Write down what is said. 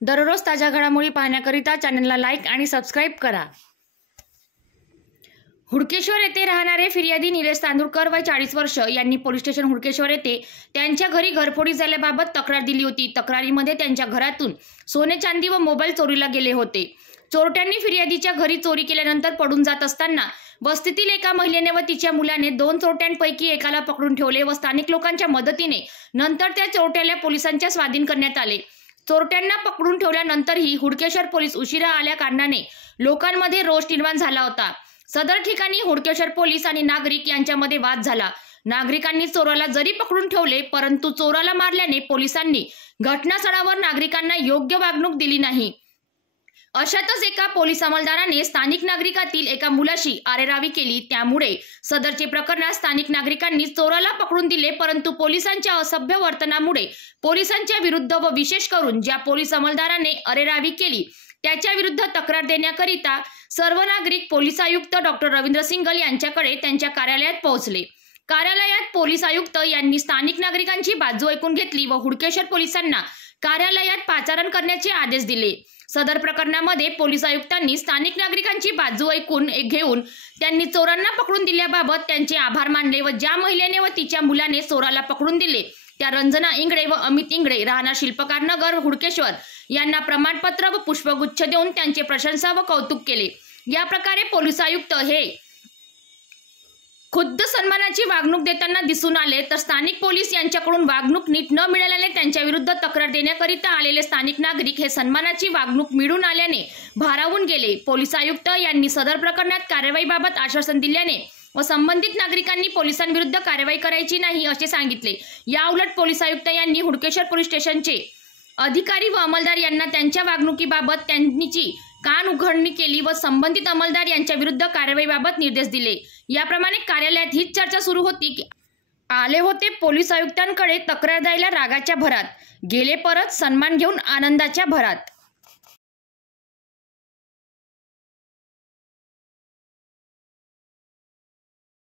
दररोज ताज्या घडामोडी पाहण्याकरिता चॅनलला लाईक आणि सबस्क्राईब करा। हुडकेश्वर येथे राहणारे फिर्यादी निलेश तांदुळकर वय 40 वर्ष यांनी पोलीस स्टेशन हुडकेश्वर येथे त्यांच्या घरी घरफोडी झाल्याबाबत तक्रार दिली होती। तक्रारीमध्ये त्यांच्या घरातून सोने चांदी व मोबाईल चोरीला गेले होते। चोरट्यांनी फिर्यादीच्या घरी चोरी केल्यानंतर पडून जात असताना वस्तीतील एका महिलेने व तिच्या मुलाने 2 चोरट्यांपैकी एकाला पकडून ठेवले व स्थानिक लोकांच्या मदतीने नंतर त्या चोरट्याला पोलिसांच्या स्वाधीन करण्यात आले। चोरट्यांना पकडून ठेवल्यानंतरही हुडकेश्वर पोलीस उशिरा आल्या कारणाने लोकांमध्ये रोष निर्माण झाला होता। सदर ठिकाणी हुडकेश्वर पोलीस आणि नागरिक यांच्यामध्ये वाद झाला। नागरिकांनी चोराला जरी पकडून ठेवले परंतु चोराला मारल्याने पोलिसांनी घटनास्थळावर नागरिकांना योग्य वागणूक दिली नाही। अशातच एका पोलीस अंमलदाराने स्थानिक नागरिकातील एका मुलाशी आरेरावी केली। त्यामुळे सदरचे प्रकरण स्थानिक नागरिकांनी चोराला पकडून दिले, परंतु पोलिसांच्या असभ्य वर्तनामुळे पोलिसांच्या विरुद्ध व विशेष करून ज्या पोलीस अंमलदाराने आरेरावी केली त्याच्या विरुद्ध तक्रार देण्याकरिता सर्व नागरिक पोलीस आयुक्त डॉक्टर रवींद्र सिंगल यांच्याकडे त्यांच्या कार्यालयात पोहोचले। कार्यालयात पोलीस आयुक्त यांनी स्थानिक नागरिकांची बाजू ऐकून घेतली व हुडकेश्वर पोलिसांना कार्यालयात पाचारण करण्याचे आदेश दिले। सदर प्रकरणामध्ये पोलीस आयुक्तांनी स्थानिक नागरिकांची बाजू ऐकून घेऊन त्यांनी चोरांना पकडून दिल्याबाबत त्यांचे आभार मानले व ज्या महिलेने व तिच्या मुलाने चोराला पकडून दिले त्या रंजना इंगळे व अमित इंगळे राहणार शिल्पकार नगर हुडकेश्वर यांना प्रमाणपत्र व पुष्पगुच्छ देऊन त्यांचे प्रशंसा व कौतुक केले। या प्रकारे पोलीस आयुक्त हे खुद्द सन्मानाची वागणूक देताना दिसून आले, तर स्थानिक पोलीस यांच्याकडून वागणूक नीट न मिळाल्याने त्यांच्या विरुद्ध तक्रार देण्याकरिता आलेले स्थानिक नागरिक हे सन्मानाची वागणूक मिळून आल्याने भारावून गेले। पोलीस आयुक्त यांनी सदर प्रकरणात कारवाईबाबत आश्वासन दिल्याने व संबंधित नागरिकांनी पोलिसांविरुद्ध कारवाई करायची नाही असे सांगितले। या उलट पोलीस आयुक्त यांनी हुडकेश्वर पोलीस स्टेशनचे अधिकारी व अंमलदार यांना त्यांच्या वागणुकीबाबत त्यांची कान उघडणी केली व संबंधित अंमलदार यांच्या विरुद्ध कारवाईबाबत निर्देश दिले। याप्रमाणे कार्यालयात हीच चर्चा सुरू होती की आले होते पोलीस आयुक्तांकडे तक्रार द्यायला रागाच्या भरात, गेले परत सन्मान घेऊन आनंदाच्या भरात।